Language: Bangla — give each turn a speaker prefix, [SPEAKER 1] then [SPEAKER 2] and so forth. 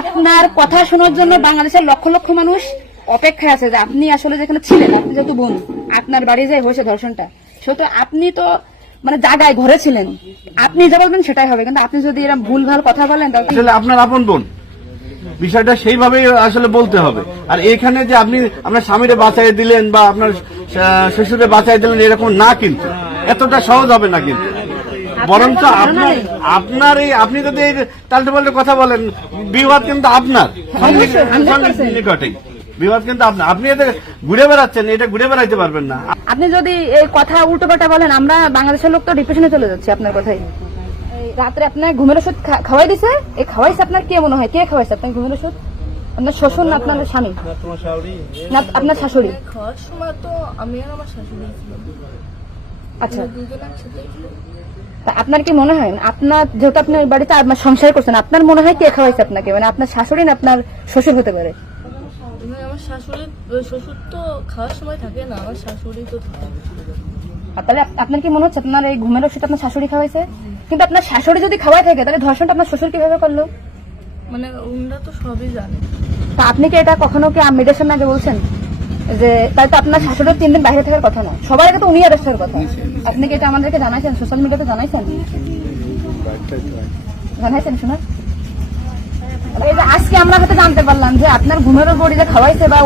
[SPEAKER 1] আপনার কথা শোনার জন্য বাংলাদেশের লক্ষ লক্ষ মানুষ অপেক্ষায় আছে যে আপনি আসলে যেখানে ছিলেন, আপনি যেহেতু বোন, আপনার বাড়ি যায় হয়েছে ধর্ষণটা, সেহেতু আপনি তো মানে জায়গায় ঘরে ছিলেন। আপনি যা বলবেন সেটাই হবে, কিন্তু আপনি যদি এরকম ভুল ভালো কথা বলেন, তাহলে
[SPEAKER 2] আপনার আপন বোন। বিষয়টা সেইভাবে আসলে বলতে হবে। আর এখানে যে আপনি আপনার স্বামীরে বাঁচাই দিলেন বা আপনার শ্বশুরে বাঁচাই দিলেন এরকম না কিন্তু। এতটা সহজ হবে না কিন্তু। বরঞ্চ আপনার আপনার এই আপনি যদি তাল্টে পাল্টে কথা বলেন বিবাদ কিন্তু আপনার। নিকটেই। বিবাদ কিন্তু আপনার। আপনি এটা ঘুরে বেড়াচ্ছেন এটা ঘুরে বেড়াইতে পারবেন না।
[SPEAKER 1] আপনি যদি এই কথা উল্টো পাল্টা বলেন আমরা বাংলাদেশের লোক তো ডিপ্রেশনে চলে যাচ্ছে আপনার কথাই। রাত্রে আপনার ঘুমের ওষুধ খাওয়াই দিছে? এই খাওয়াইছে আপনার কে মনে হয়? কে খাওয়াইছে আপনার ঘুমের ওষুধ? আপনার শ্বশুর না আপনার স্বামী?
[SPEAKER 3] না
[SPEAKER 1] আপনার শাশুড়ি।
[SPEAKER 4] খাওয়ার সময় তো আমি আর আমার শাশুড়ি
[SPEAKER 1] আচ্ছা। আপনার কি মনে হয়? আপনার যেহেতু আপনি ওই বাড়িতে আপনার সংসার করছেন আপনার মনে হয় কে খাওয়াইছে আপনাকে? মানে আপনার শাশুড়ি না আপনার শ্বশুর হতে পারে?
[SPEAKER 4] আমার শাশুড়ি শ্বশুর তো খাওয়ার সময় থাকে না আমার শাশুড়ি তো
[SPEAKER 1] তাহলে আপনার কি মনে হচ্ছে আপনার এই ঘুমের ওষুধ আপনার শাশুড়ি খাওয়াইছে? কিন্তু আপনার শাশুড়ি যদি খাওয়াই থাকে তাহলে ধর্ষণটা আপনার শ্বশুর কীভাবে করল?
[SPEAKER 4] মানে ওনারা তো সবই জানে।
[SPEAKER 1] তা আপনি কি এটা কখনো কি মিডিয়ার সামনে আগে বলছেন? যে তাই তো আপনার শাশুড়ির তিন দিন বাইরে থাকার কথা না। সবার আগে তো উনি অ্যারেস্ট হওয়ার কথা। আপনি কি এটা আমাদেরকে জানাইছেন? সোশ্যাল মিডিয়াতে জানাইছেন? জানাইছেন শোনা? এই আজকে আমরা হয়তো জানতে পারলাম যে আপনার ঘুমের বড়ি যে খাওয়াইছে বা